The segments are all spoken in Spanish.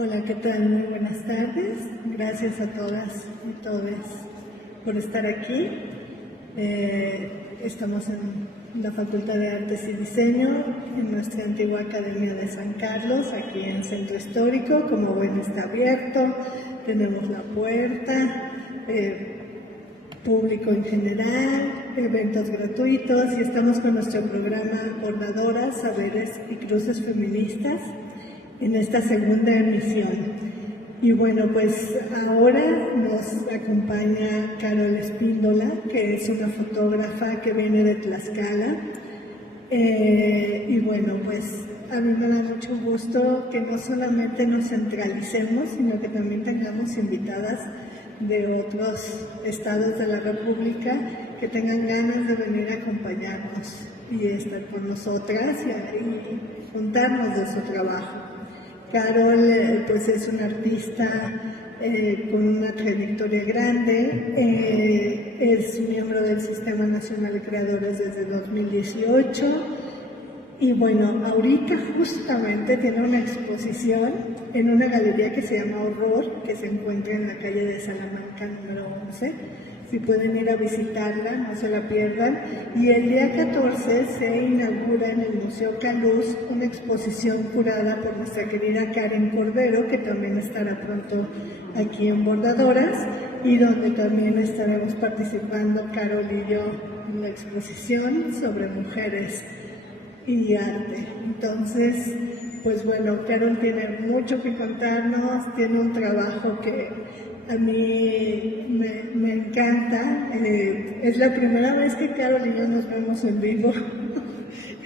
Hola, ¿qué tal? Muy buenas tardes. Gracias a todas y todos por estar aquí. Estamos en la Facultad de Artes y Diseño, en nuestra antigua Academia de San Carlos, aquí en Centro Histórico. Como ven, está abierto, tenemos la puerta, público en general, eventos gratuitos, y estamos con nuestro programa Bordadoras, Saberes y Cruces Feministas en esta segunda emisión. Y bueno, pues ahora nos acompaña Carol Espíndola, que es una fotógrafa que viene de Tlaxcala. Y bueno, pues a mí me da mucho gusto que no solamente nos centralicemos, sino que también tengamos invitadas de otros estados de la República que tengan ganas de venir a acompañarnos y estar con nosotras y contarnos de su trabajo. Carol pues es una artista con una trayectoria grande, es miembro del Sistema Nacional de Creadores desde 2018 y bueno, ahorita justamente tiene una exposición en una galería que se llama Horror, que se encuentra en la calle de Salamanca número 11. Si pueden ir a visitarla, no se la pierdan. Y el día 14 se inaugura en el Museo Caluz una exposición curada por nuestra querida Karen Cordero, que también estará pronto aquí en Bordadoras, y donde también estaremos participando Carol y yo en la exposición sobre mujeres y arte. Entonces, pues bueno, Carol tiene mucho que contarnos, tiene un trabajo que a mí me encanta. Es la primera vez que Carol y yo nos vemos en vivo.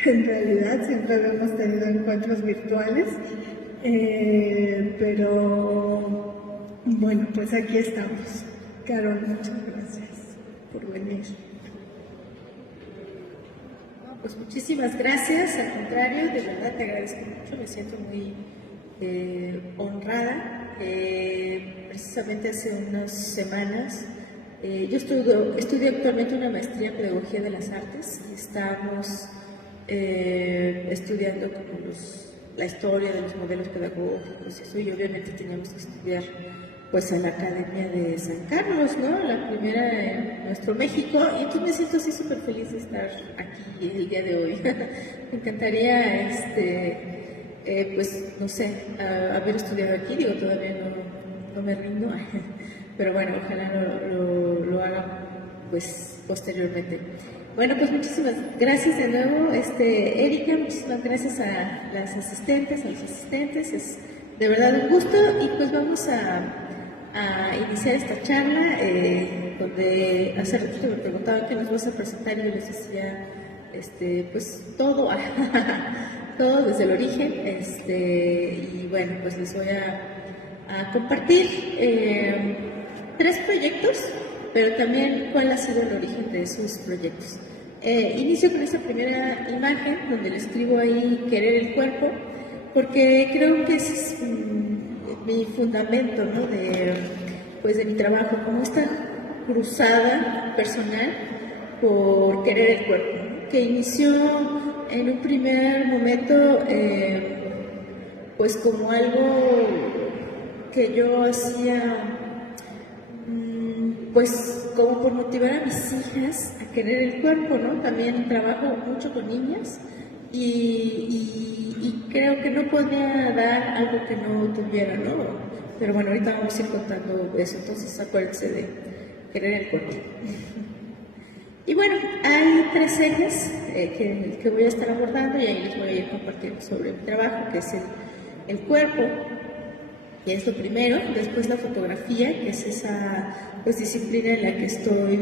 En realidad siempre habíamos tenido encuentros virtuales, pero bueno, pues aquí estamos. Carol, muchas gracias por venir. Pues muchísimas gracias, al contrario, de verdad te agradezco mucho, me siento muy honrada. Precisamente hace unas semanas, yo estudio actualmente una maestría en Pedagogía de las Artes y estamos estudiando como la historia de los modelos pedagógicos y eso, y obviamente teníamos que estudiar pues en la Academia de San Carlos, ¿no? La primera en nuestro México, y entonces me siento así súper feliz de estar aquí el día de hoy. Me encantaría, pues, no sé, haber estudiado aquí, digo, todavía no me rindo, pero bueno, ojalá lo haga, pues, posteriormente. Bueno, pues muchísimas gracias de nuevo, Erika, muchísimas gracias a las asistentes, a los asistentes, es de verdad un gusto, y pues vamos a iniciar esta charla, donde hace ratito me preguntaban qué nos vas a presentar, y yo les decía, pues todo, todo desde el origen, y bueno, pues les voy a compartir 3 proyectos, pero también cuál ha sido el origen de esos proyectos. Inicio con esta primera imagen, donde le escribo ahí querer el cuerpo, porque creo que ese es mi fundamento, ¿no? de mi trabajo, como esta cruzada personal por querer el cuerpo, ¿no? Que inició en un primer momento pues como algo que yo hacía pues como por motivar a mis hijas a querer el cuerpo, ¿no? También trabajo mucho con niñas y creo que no podía dar algo que no tuviera, ¿no? Pero bueno, ahorita vamos a ir contando eso, entonces acuérdense de querer el cuerpo. Y bueno, hay 3 ejes que voy a estar abordando, y ahí les voy a ir compartiendo sobre mi trabajo, que es el cuerpo, que es lo primero. Después la fotografía, que es esa pues disciplina en la que estoy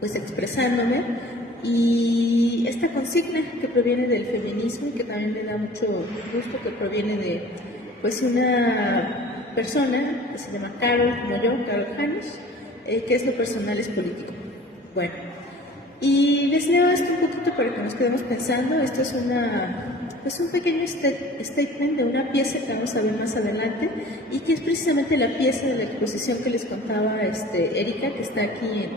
pues expresándome, y esta consigna que proviene del feminismo y que también me da mucho gusto, que proviene de pues una persona que se llama Carol, como yo, Carol Janos, que es lo personal es político. Bueno, y les leo esto un poquito para que nos quedemos pensando. Esto es un pequeño statement de una pieza que vamos a ver más adelante, y que es precisamente la pieza de la exposición que les contaba Erika, que está aquí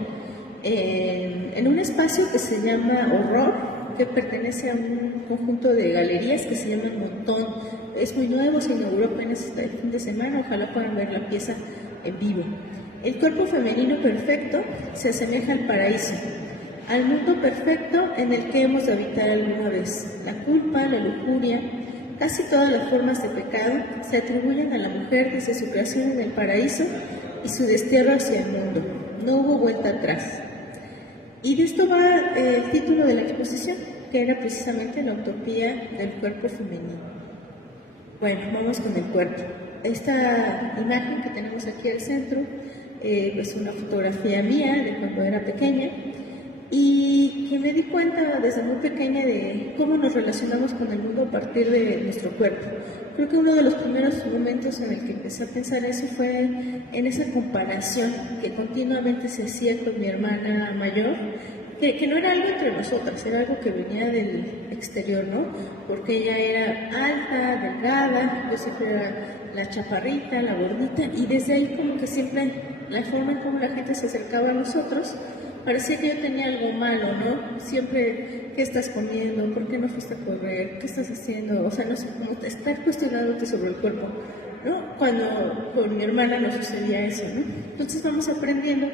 en un espacio que se llama Horror, que pertenece a un conjunto de galerías que se llama Montón. Es muy nuevo, se inauguró apenas este fin de semana, ojalá puedan ver la pieza en vivo. El cuerpo femenino perfecto se asemeja al paraíso, al mundo perfecto en el que hemos de habitar alguna vez. La culpa, la lujuria, casi todas las formas de pecado se atribuyen a la mujer desde su creación en el paraíso y su destierro hacia el mundo. No hubo vuelta atrás. Y de esto va el título de la exposición, que era precisamente la utopía del cuerpo femenino. Bueno, vamos con el cuerpo. Esta imagen que tenemos aquí al centro es una fotografía mía de cuando era pequeña y que me di cuenta desde muy pequeña de cómo nos relacionamos con el mundo a partir de nuestro cuerpo. Creo que uno de los primeros momentos en el que empecé a pensar eso fue en esa comparación que continuamente se hacía con mi hermana mayor, que no era algo entre nosotras, era algo que venía del exterior, ¿no? Porque ella era alta, delgada, yo siempre era la chaparrita, la gordita, y desde ahí como que siempre la forma en cómo la gente se acercaba a nosotros, parecía que yo tenía algo malo, ¿no? Siempre, ¿qué estás comiendo? ¿Por qué no fuiste a correr? ¿Qué estás haciendo? O sea, no sé, como estar cuestionándote sobre el cuerpo, ¿no? Cuando con mi hermana no sucedía eso, ¿no? Entonces vamos aprendiendo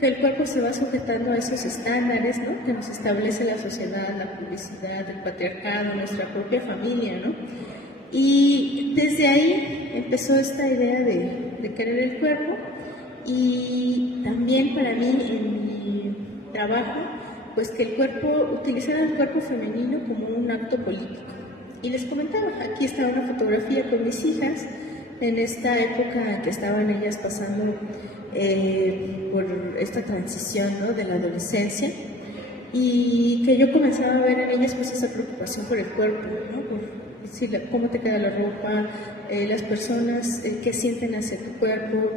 que el cuerpo se va sujetando a esos estándares, ¿no? Que nos establece la sociedad, la publicidad, el patriarcado, nuestra propia familia, ¿no? Y desde ahí empezó esta idea de querer el cuerpo y también para mí en mi trabajo, pues que el cuerpo, utilizar el cuerpo femenino como un acto político. Y les comentaba, aquí está una fotografía con mis hijas en esta época que estaban ellas pasando por esta transición, ¿no? De la adolescencia y que yo comenzaba a ver en ellas pues esa preocupación por el cuerpo, ¿no? Por decirle cómo te queda la ropa, las personas qué sienten hacia tu cuerpo,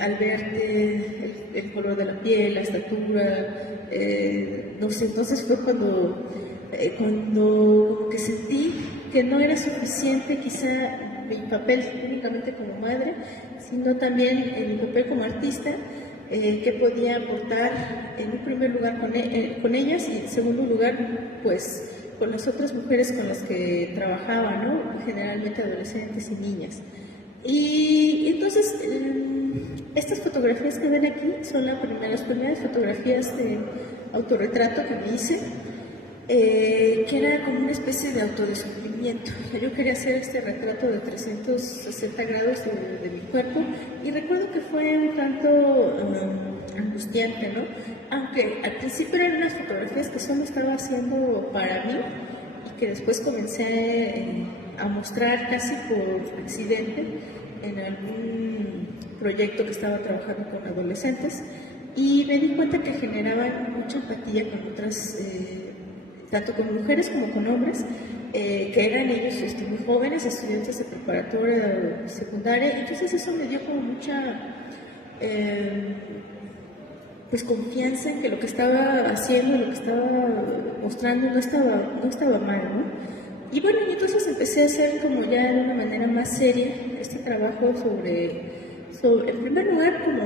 al verte, el color de la piel, la estatura, no sé, entonces fue cuando que sentí que no era suficiente quizá mi papel únicamente como madre, sino también mi papel como artista, que podía aportar en un primer lugar con ellas y en segundo lugar pues con las otras mujeres con las que trabajaba, ¿no? Generalmente adolescentes y niñas. Y entonces estas fotografías que ven aquí son las primeras fotografías de autorretrato que me hice, que era como una especie de autodescubrimiento. Yo quería hacer este retrato de 360 grados de mi cuerpo y recuerdo que fue un tanto angustiante, ¿no? Aunque al principio eran unas fotografías que solo estaba haciendo para mí y que después comencé a mostrar casi por accidente en algún proyecto que estaba trabajando con adolescentes y me di cuenta que generaban mucha empatía con otras tanto con mujeres como con hombres, que eran ellos muy jóvenes, estudiantes de preparatoria secundaria, entonces eso me dio como mucha pues confianza en que lo que estaba haciendo, lo que estaba mostrando no estaba mal, ¿no? Y bueno, y entonces empecé a hacer como ya de una manera más seria este trabajo sobre en primer lugar, como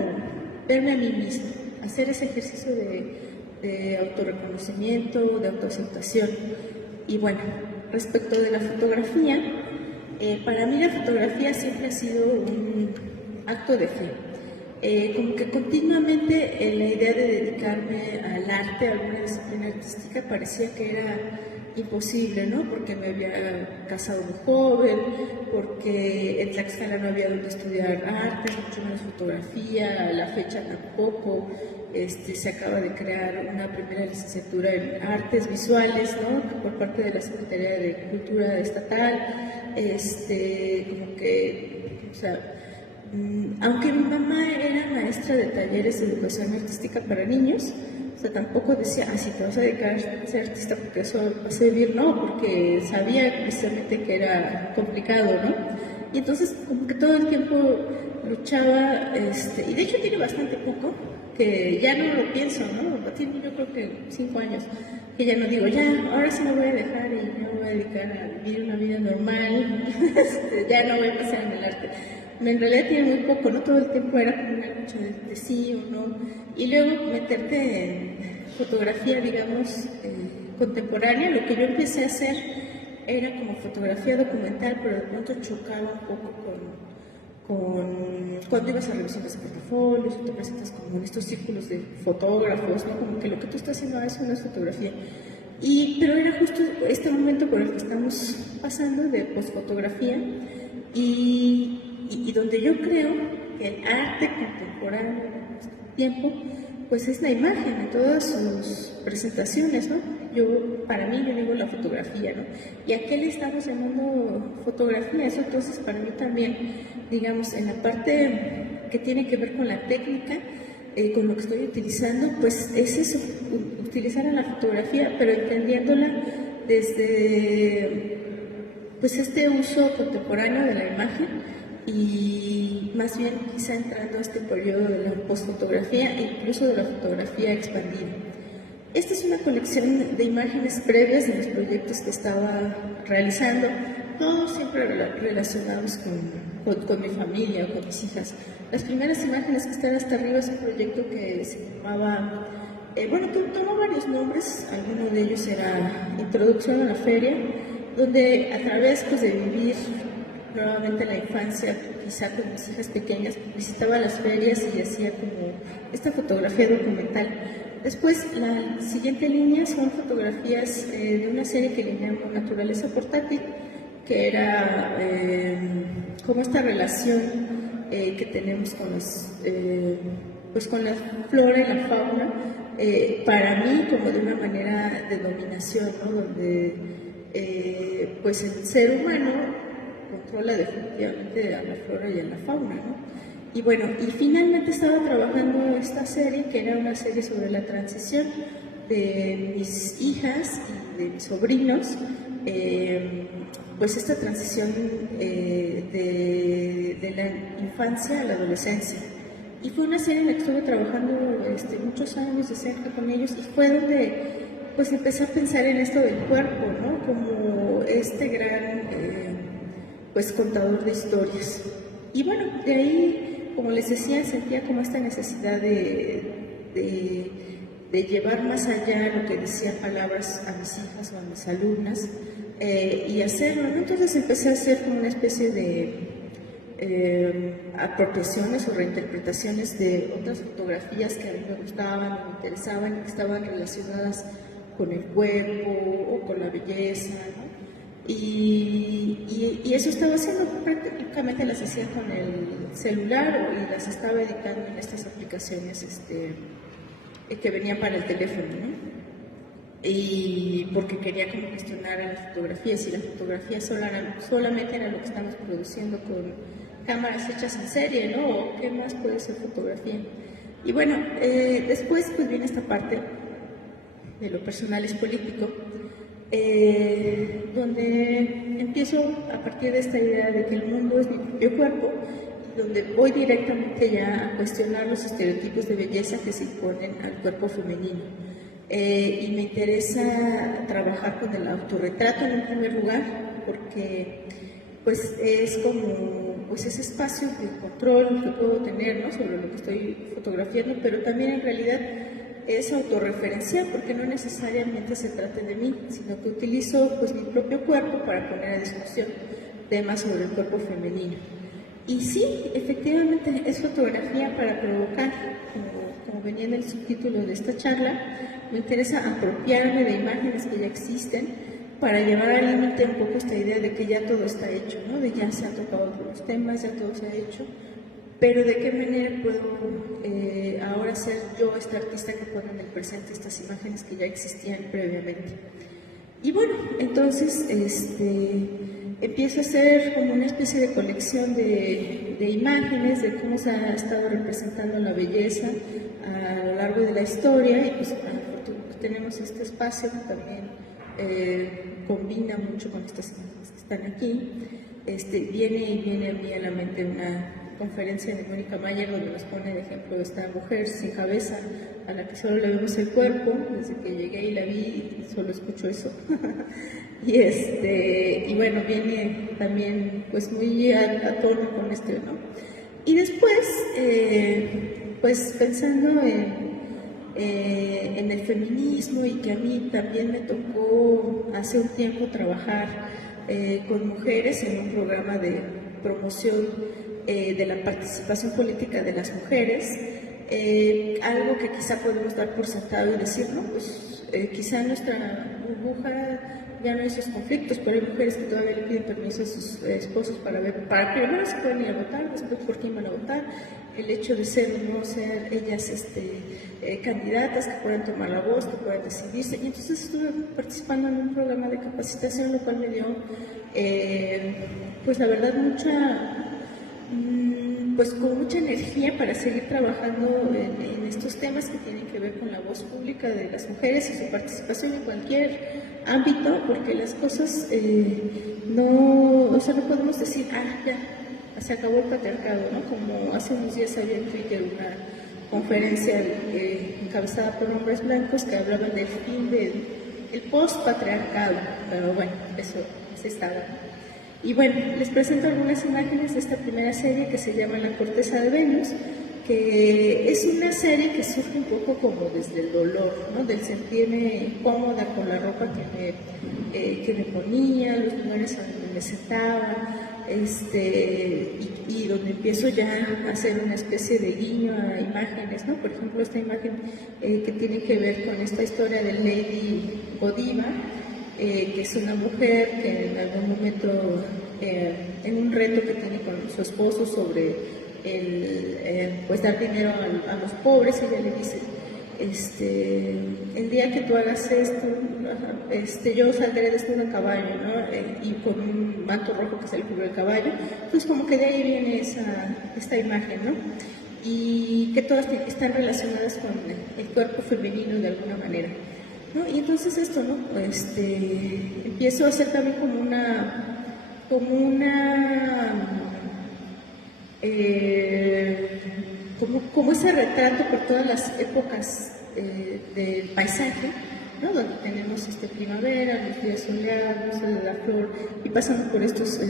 verme a mí misma, hacer ese ejercicio de autorreconocimiento, de autoaceptación. Y bueno, respecto de la fotografía, para mí la fotografía siempre ha sido un acto de fe. Como que continuamente la idea de dedicarme al arte, a alguna disciplina artística, parecía que era imposible, ¿no? Porque me había casado muy joven, porque en Tlaxcala no había donde estudiar arte, mucho menos fotografía, a la fecha tampoco. Se acaba de crear una primera licenciatura en artes visuales, ¿no? Por parte de la Secretaría de Cultura Estatal, como que, o sea, aunque mi mamá era maestra de talleres de educación artística para niños, o sea, tampoco decía, si te vas a dedicar a ser artista porque eso va a servir, no, porque sabía precisamente que era complicado, ¿no? Y entonces como que todo el tiempo luchaba, y de hecho tiene bastante poco, que ya no lo pienso, ¿no? Tiene yo creo que 5 años, que ya no digo, ya, ahora sí me voy a dejar y me voy a dedicar a vivir una vida normal, ya no voy a empezar en el arte. En realidad tiene muy poco, no todo el tiempo era como una lucha de sí o no, y luego meterte en fotografía, digamos, contemporánea. Lo que yo empecé a hacer era como fotografía documental, pero de pronto chocaba un poco con cuando ibas a revisiones de portafolios o te presentas como en estos círculos de fotógrafos, ¿no? Como que lo que tú estás haciendo eso no es fotografía. Pero era justo este momento por el que estamos pasando de posfotografía y donde yo creo que el arte contemporáneo en este tiempo pues es la imagen en todas sus presentaciones, ¿no? Para mí, yo digo la fotografía, ¿no? ¿Y a qué le estamos llamando fotografía? Eso entonces para mí también, digamos, en la parte que tiene que ver con la técnica, con lo que estoy utilizando, pues es eso, utilizar a la fotografía, pero entendiéndola desde pues este uso contemporáneo de la imagen y más bien quizá entrando a este periodo de la postfotografía e incluso de la fotografía expandida. Esta es una colección de imágenes previas de los proyectos que estaba realizando, todos siempre relacionados con mi familia o con mis hijas. Las primeras imágenes que están hasta arriba es un proyecto que se llamaba, tomó varios nombres, alguno de ellos era Introducción a la Feria, donde a través pues, de vivir nuevamente la infancia, quizá con mis hijas pequeñas, visitaba las ferias y hacía como esta fotografía documental. Después, la siguiente línea son fotografías de una serie que le llamo Naturaleza Portátil, que era como esta relación que tenemos con con la flora y la fauna, para mí como de una manera de dominación, ¿no? Donde pues el ser humano controla definitivamente a la flora y a la fauna, ¿no? Y bueno, y finalmente estaba trabajando esta serie, que era una serie sobre la transición de mis hijas y de mis sobrinos, pues esta transición de la infancia a la adolescencia. Y fue una serie en la que estuve trabajando muchos años de cerca con ellos y fue donde pues empecé a pensar en esto del cuerpo, ¿no? Como este gran pues contador de historias. Y bueno, de ahí, como les decía, sentía como esta necesidad de llevar más allá lo que decían palabras a mis hijas o a mis alumnas y hacerlo, ¿no? Entonces empecé a hacer como una especie de apropiaciones o reinterpretaciones de otras fotografías que a mí me gustaban, me interesaban, que estaban relacionadas con el cuerpo o con la belleza, ¿no? Y eso estaba haciendo, prácticamente las hacía con el celular y las estaba editando en estas aplicaciones que venían para el teléfono, ¿no? Y porque quería como gestionar a las fotografías y la fotografía solamente era lo que estamos produciendo con cámaras hechas en serie, ¿no? ¿O qué más puede ser fotografía? Y bueno, después pues viene esta parte de lo personal es político, donde empiezo a partir de esta idea de que el mundo es mi propio cuerpo, donde voy directamente ya a cuestionar los estereotipos de belleza que se imponen al cuerpo femenino. Y me interesa trabajar con el autorretrato en un primer lugar, porque pues es como ese espacio de control que puedo tener, ¿no? Sobre lo que estoy fotografiando, pero también en realidad es autorreferencial, porque no necesariamente se trata de mí, sino que utilizo pues mi propio cuerpo para poner a discusión temas sobre el cuerpo femenino. Y sí, efectivamente es fotografía para provocar, como venía en el subtítulo de esta charla. Me interesa apropiarme de imágenes que ya existen para llevar al límite un poco esta idea de que ya todo está hecho, ¿no? De ya se han tocado todos los temas, ya todo se ha hecho, pero de qué manera puedo ahora ser yo esta artista que pone en el presente estas imágenes que ya existían previamente. Y bueno, entonces empiezo a hacer como una especie de colección de imágenes de cómo se ha estado representando la belleza a lo largo de la historia, y pues tenemos este espacio que también combina mucho con estas imágenes que están aquí. Viene a mí a la mente una conferencia de Mónica Mayer donde nos pone de ejemplo esta mujer sin cabeza a la que solo le vemos el cuerpo. Desde que llegué y la vi y solo escucho eso. y bueno, viene también pues muy a tono con esto, ¿no? Y después pues pensando en el feminismo y que a mí también me tocó hace un tiempo trabajar con mujeres en un programa de promoción de la participación política de las mujeres, algo que quizá podemos dar por sentado y decir, no, pues quizá en nuestra burbuja ya no hay esos conflictos, pero hay mujeres que todavía le piden permiso a sus esposos para primero si pueden ir a votar, después por quién van a votar, el hecho de ser o no ser ellas candidatas, que puedan tomar la voz, que puedan decidirse. Y entonces estuve participando en un programa de capacitación, lo cual me dio, pues la verdad, pues con mucha energía para seguir trabajando en estos temas que tienen que ver con la voz pública de las mujeres y su participación en cualquier ámbito, porque las cosas no podemos decir, ya, se acabó el patriarcado, ¿no? Como hace unos días había en Twitter una conferencia encabezada por hombres blancos que hablaban del fin del post-patriarcado, pero bueno, eso se estaba. Y bueno, les presento algunas imágenes de esta primera serie que se llama La Corteza de Venus, que es una serie que surge un poco como desde el dolor, ¿no? Del sentirme cómoda con la ropa que me ponía, los lugares a donde me sentaba, y donde empiezo ya a hacer una especie de guiño a imágenes, ¿no? Por ejemplo, esta imagen que tiene que ver con esta historia de Lady Godiva, que es una mujer que en algún momento, en un reto que tiene con su esposo sobre pues dar dinero a los pobres, ella le dice, el día que tú hagas esto, yo saldré desnuda a caballo, ¿no? Y con un manto rojo que se le cubre el caballo. Entonces como que de ahí viene esta imagen, ¿no? Y que todas están relacionadas con el cuerpo femenino de alguna manera, ¿no? Y entonces esto, ¿no? Empiezo a hacer también como ese retrato por todas las épocas del paisaje, ¿no? Donde tenemos primavera, los días soleados, la flor, y pasando por estos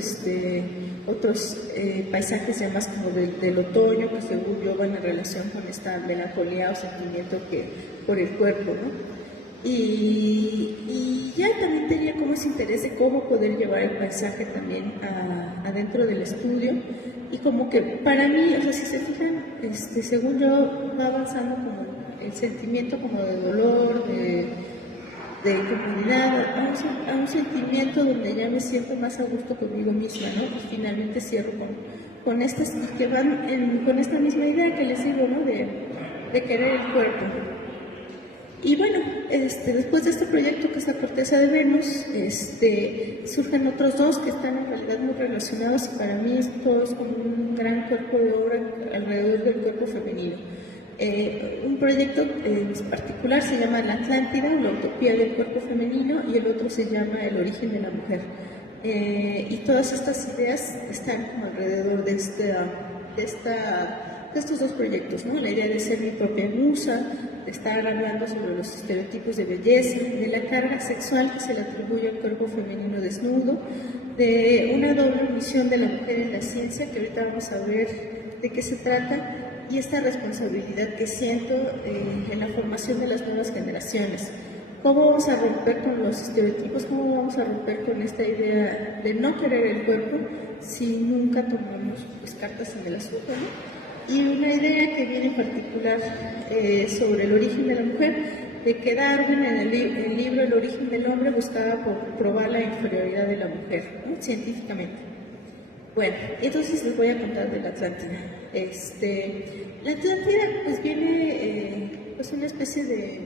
otros paisajes ya más como del otoño, que según yo van en relación con esta melancolía o sentimiento por el cuerpo, ¿no? Y ya también tenía como ese interés de cómo poder llevar el paisaje también adentro del estudio, y como que para mí, o sea, si se fijan, según yo va avanzando como el sentimiento como de dolor, de comodidad, a un sentimiento donde ya me siento más a gusto conmigo misma, ¿no? Y finalmente cierro con estas que van con esta misma idea que les digo, ¿no? De querer el cuerpo. Y bueno, después de este proyecto que es La Corteza de Venus, surgen otros dos que están en realidad muy relacionados, y para mí esto es como un gran cuerpo de obra alrededor del cuerpo femenino. Un proyecto en particular se llama La Atlántida, la utopía del cuerpo femenino, y el otro se llama El origen de la mujer. Y todas estas ideas están como alrededor de estos dos proyectos, ¿no? La idea de ser mi propia musa, de estar hablando sobre los estereotipos de belleza, de la carga sexual que se le atribuye al cuerpo femenino desnudo, de una doble misión de la mujer en la ciencia, que ahorita vamos a ver de qué se trata, y esta responsabilidad que siento en la formación de las nuevas generaciones. ¿Cómo vamos a romper con los estereotipos? ¿Cómo vamos a romper con esta idea de no querer el cuerpo si nunca tomamos cartas en el asunto, ¿no? Y una idea que viene en particular sobre el origen de la mujer, de que Darwin en el libro El origen del hombre buscaba probar la inferioridad de la mujer, ¿no? Científicamente. Bueno, entonces les voy a contar de la Atlántida. La Atlántida pues viene pues una especie de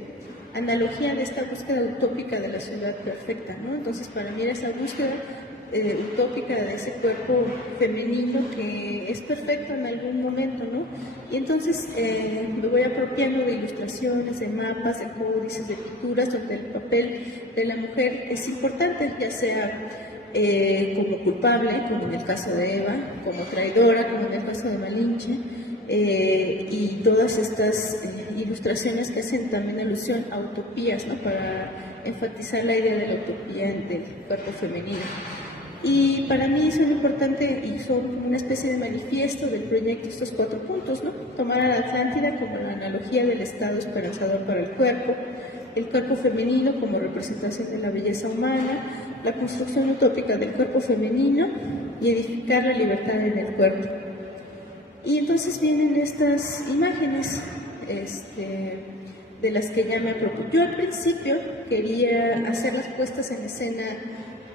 analogía de esta búsqueda utópica de la ciudad perfecta, ¿no? Entonces para mí era esa búsqueda utópica de ese cuerpo femenino que es perfecto en algún momento, ¿no? Y entonces me voy apropiando de ilustraciones, de mapas, de códices, de pinturas, donde el papel de la mujer es importante, ya sea como culpable, como en el caso de Eva, como traidora, como en el caso de Malinche, y todas estas ilustraciones que hacen también alusión a utopías, ¿no? Para enfatizar la idea de la utopía del cuerpo femenino. Y para mí son importante y son una especie de manifiesto del proyecto estos 4 puntos, ¿no? Tomar a la Atlántida como la analogía del estado esperanzador para el cuerpo femenino como representación de la belleza humana, la construcción utópica del cuerpo femenino y edificar la libertad en el cuerpo. Y entonces vienen estas imágenes de las que ya me apropio. Yo al principio quería hacer las puestas en escena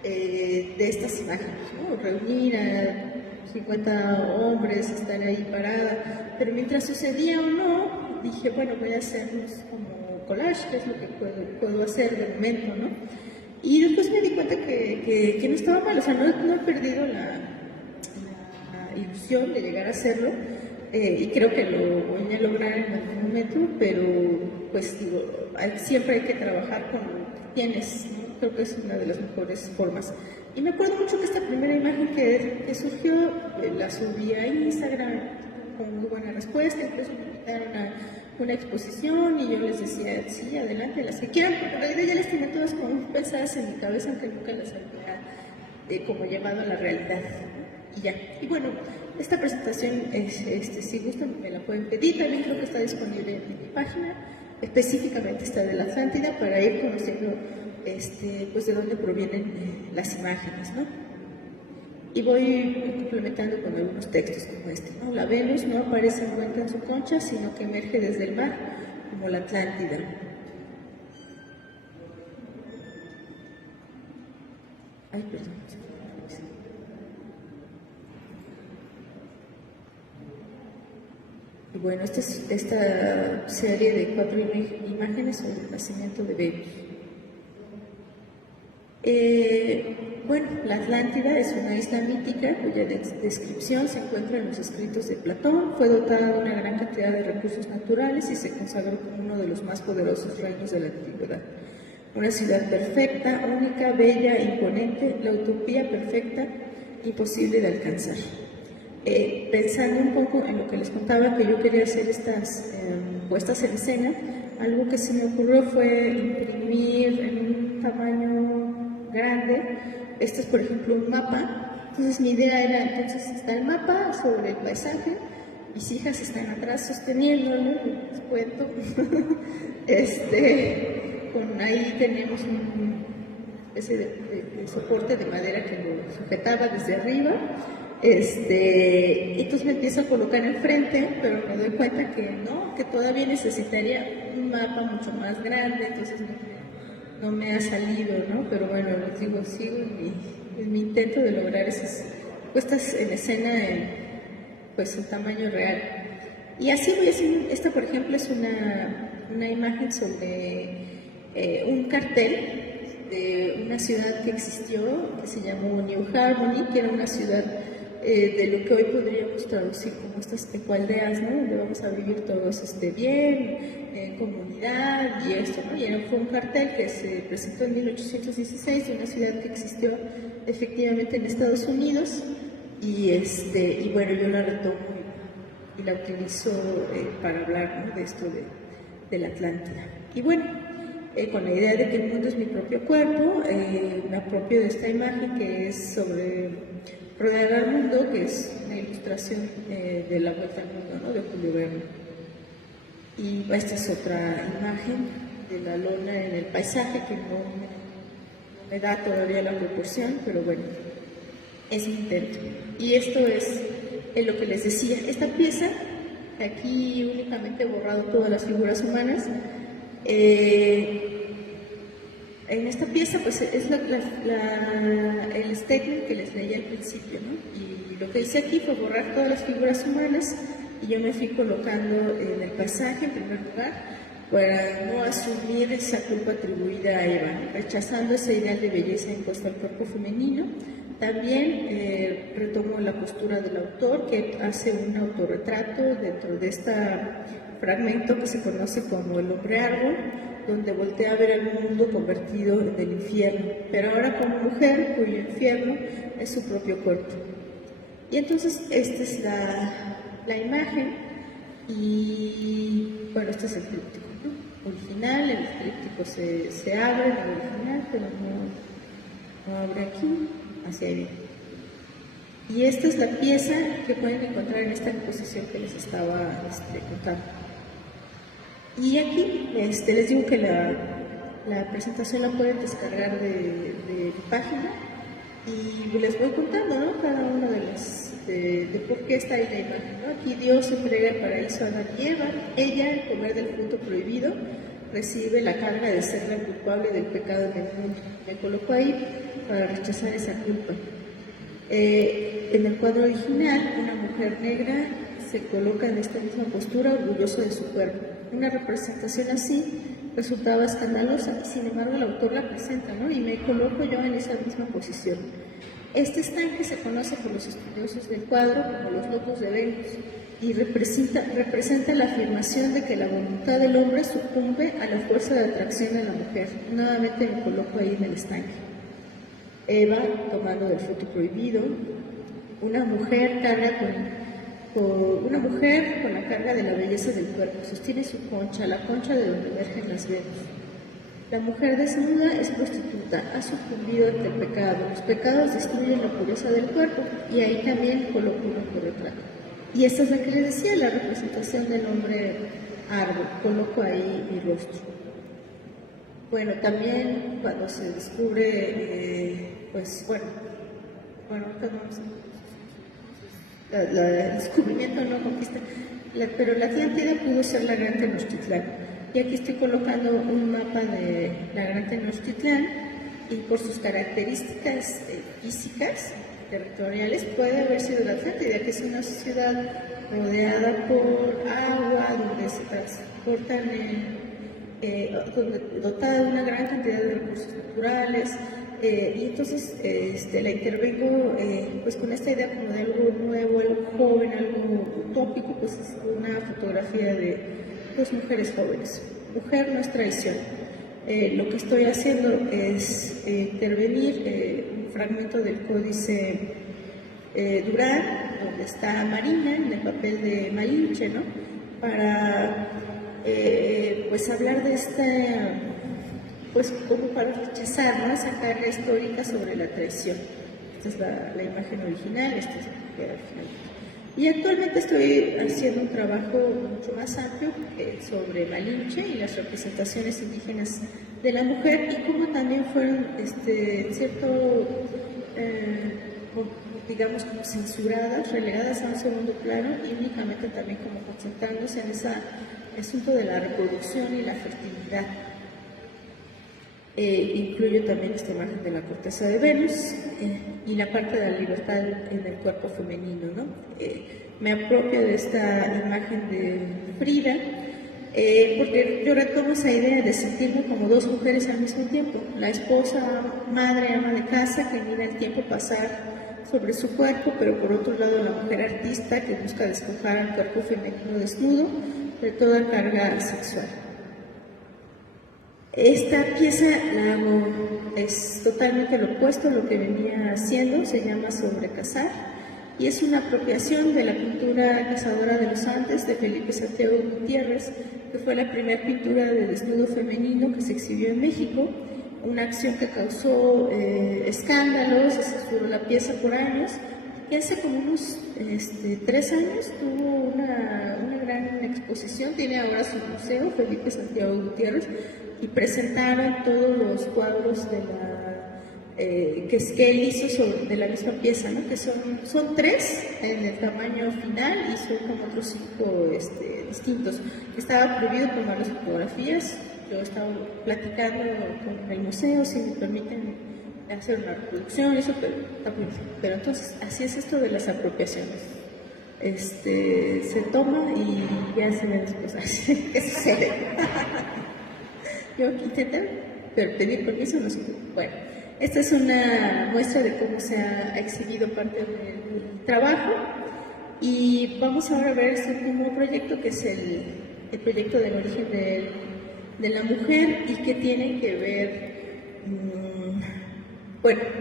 de estas imágenes, ¿no? Reunir a 50 hombres, estar ahí parada, pero mientras sucedía o no, dije, bueno, voy a hacerlos como collage, que es lo que puedo hacer de momento, ¿no? Y después me di cuenta que no estaba mal, o sea, no he perdido la ilusión de llegar a hacerlo, y creo que lo voy a lograr en algún momento, pero pues digo, siempre hay que trabajar con quienes, ¿no? Creo que es una de las mejores formas. Y me acuerdo mucho que esta primera imagen que surgió, la subí a Instagram con muy buena respuesta, incluso me invitaron a una exposición y yo les decía, sí, adelante, las que quieran, porque en realidad ya las tenía todas como pensadas en mi cabeza, aunque nunca las había como llevado a la realidad, ¿no? Y ya. Y bueno, esta presentación, si gustan, me la pueden pedir, también creo que está disponible en mi página, específicamente está de la Atlántida, para ir conociendo pues de dónde provienen las imágenes, ¿no? Y voy complementando con algunos textos como este, ¿no? La Venus no aparece envuelta en su concha, sino que emerge desde el mar, como la Atlántida. Ay, perdón. Y bueno, esta serie de 4 imágenes sobre el nacimiento de Venus. Bueno, la Atlántida es una isla mítica cuya descripción se encuentra en los escritos de Platón. Fue dotada de una gran cantidad de recursos naturales y se consagró como uno de los más poderosos reinos de la antigüedad. Una ciudad perfecta, única, bella, imponente, la utopía perfecta, imposible de alcanzar. Pensando un poco en lo que les contaba, que yo quería hacer estas puestas en escena, algo que se me ocurrió fue imprimir en un tamaño grande. Este es, por ejemplo, un mapa. Entonces mi idea era, entonces está el mapa sobre el paisaje, mis hijas están atrás sosteniéndolo, les cuento. Ahí tenemos una especie de soporte de madera que lo sujetaba desde arriba. Entonces me empiezo a colocar enfrente, pero me doy cuenta que no, que todavía necesitaría un mapa mucho más grande, entonces no me ha salido, ¿no? Pero bueno, les digo, sigo en mi intento de lograr esas puestas en escena en tamaño real. Y así voy haciendo. Esta, por ejemplo, es una imagen sobre un cartel de una ciudad que existió, que se llamó New Harmony, que era una ciudad de lo que hoy podríamos traducir como estas ecoaldeas, ¿no? Donde vamos a vivir todos bien, en comunidad y esto, ¿no? Y fue un cartel que se presentó en 1816 de una ciudad que existió efectivamente en Estados Unidos y bueno, yo la retomo y la utilizo para hablar, ¿no? De esto de la Atlántida. Y bueno, con la idea de que el mundo es mi propio cuerpo, me apropio de esta imagen que es sobre Rodear al mundo, que es una ilustración de la Vuelta al Mundo, ¿no? De Julio Verne. Y esta es otra imagen de la lona en el paisaje que no me da todavía la proporción, pero bueno, es mi intento. Y esto es lo que les decía. Esta pieza, aquí únicamente he borrado todas las figuras humanas. En esta pieza, pues es el statement que les leí al principio, ¿no? Y lo que hice aquí fue borrar todas las figuras humanas y yo me fui colocando en el paisaje en primer lugar para no asumir esa culpa atribuida a Eva, ¿no? Rechazando ese ideal de belleza impuesto al cuerpo femenino. También retomo la postura del autor, que hace un autorretrato dentro de este fragmento que se conoce como el hombre árbol, donde voltea a ver el mundo convertido en el infierno, pero ahora como mujer cuyo infierno es su propio cuerpo. Y entonces esta es la imagen y bueno, este es el tríptico, ¿no? Original, el tríptico se abre, el original, pero no abre aquí. hacia ahí. Y esta es la pieza que pueden encontrar en esta exposición que les estaba contando. Y aquí les digo que la presentación la pueden descargar de mi página y les voy contando, ¿no?, cada una de por qué está ahí la imagen, ¿no? Aquí Dios entrega el paraíso a Adán y Eva. Ella, al comer del fruto prohibido, recibe la carga de ser la culpable del pecado en el mundo. Me coloco ahí para rechazar esa culpa. En el cuadro original, una mujer negra se coloca en esta misma postura, orgullosa de su cuerpo. Una representación así resultaba escandalosa, y sin embargo el autor la presenta, ¿no? Y me coloco yo en esa misma posición. Este estanque se conoce por los estudiosos del cuadro como los locos de Venus y representa la afirmación de que la voluntad del hombre sucumbe a la fuerza de atracción de la mujer. Nuevamente me coloco ahí en el estanque. Eva tomando del fruto prohibido, una mujer con la carga de la belleza del cuerpo, sostiene su concha, la concha de donde emergen las Venus. La mujer desnuda es prostituta, ha sucumbido ante el pecado. Los pecados destruyen la pureza del cuerpo, y ahí también coloco un autorretrato. Y esta es la que les decía, la representación del hombre árbol. Coloco ahí mi rostro. Bueno, también cuando se descubre, ahorita el descubrimiento no conquista, pero la Atlántida pudo ser la Gran Tenochtitlán. Y aquí estoy colocando un mapa de la Gran Tenochtitlán, y por sus características físicas, territoriales, puede haber sido la Atlántida, que es una ciudad rodeada por agua, donde se transportan, dotada de una gran cantidad de recursos naturales. Y entonces la intervengo pues con esta idea como de algo nuevo, algo joven, algo utópico, pues es una fotografía de dos mujeres jóvenes. Mujer no es traición. Lo que estoy haciendo es intervenir un fragmento del Códice Durán, donde está Marina en el papel de Malinche, ¿no?, para pues hablar de pues como para rechazar, ¿no?, esa carga histórica sobre la traición. Esta es la imagen original, esta es la que queda al final. Y actualmente estoy haciendo un trabajo mucho más amplio sobre Malinche y las representaciones indígenas de la mujer, y cómo también fueron digamos, como censuradas, relegadas a un segundo plano, y únicamente también como concentrándose en ese asunto de la reproducción y la fertilidad. Incluyo también esta imagen de la corteza de Venus y la parte de la libertad en el cuerpo femenino, ¿no? Me apropio de esta imagen de Frida, porque yo retomo esa idea de sentirme como dos mujeres al mismo tiempo: la esposa, madre, ama de casa, que mira el tiempo pasar sobre su cuerpo, pero por otro lado la mujer artista que busca despojar al cuerpo femenino desnudo de toda carga sexual. Esta pieza la hago, es totalmente lo opuesto a lo que venía haciendo, se llama Sobrecazar, y es una apropiación de la pintura Cazadora de los Andes de Felipe Santiago Gutiérrez, que fue la primera pintura de desnudo femenino que se exhibió en México, una acción que causó escándalos, se censuró la pieza por años, y hace como unos 3 años tuvo una gran exposición, tiene ahora su museo, Felipe Santiago Gutiérrez, y presentaron todos los cuadros de que él hizo de la misma pieza, ¿no?, que son 3 en el tamaño final, y son como otros 5 distintos. Estaba prohibido tomar las fotografías. Yo estaba platicando con el museo si me permiten hacer una reproducción, eso, pero entonces así es esto de las apropiaciones. Se toma y ya se ve después así que sucede. Yo intenté pedir permiso, no sé. Bueno, esta es una muestra de cómo se ha exhibido parte del trabajo, y vamos ahora a ver este último proyecto, que es el proyecto del origen de la mujer, y que tiene que ver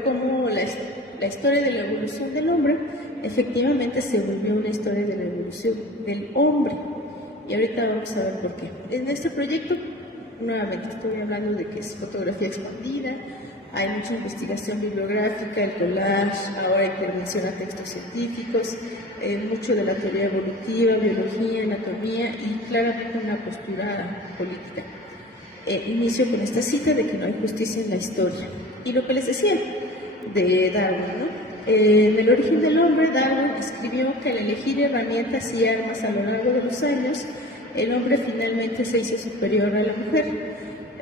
cómo la historia de la evolución del hombre efectivamente se volvió una historia de la evolución del hombre, y ahorita vamos a ver por qué. En este proyecto, nuevamente estoy hablando de que es fotografía expandida, hay mucha investigación bibliográfica, el collage, ahora intervención a textos científicos, mucho de la teoría evolutiva, biología, anatomía y claramente una postura política. Inicio con esta cita de que no hay justicia en la historia. Y lo que les decía de Darwin, ¿no? En El origen del hombre, Darwin escribió que al elegir herramientas y armas a lo largo de los años, el hombre finalmente se hizo superior a la mujer,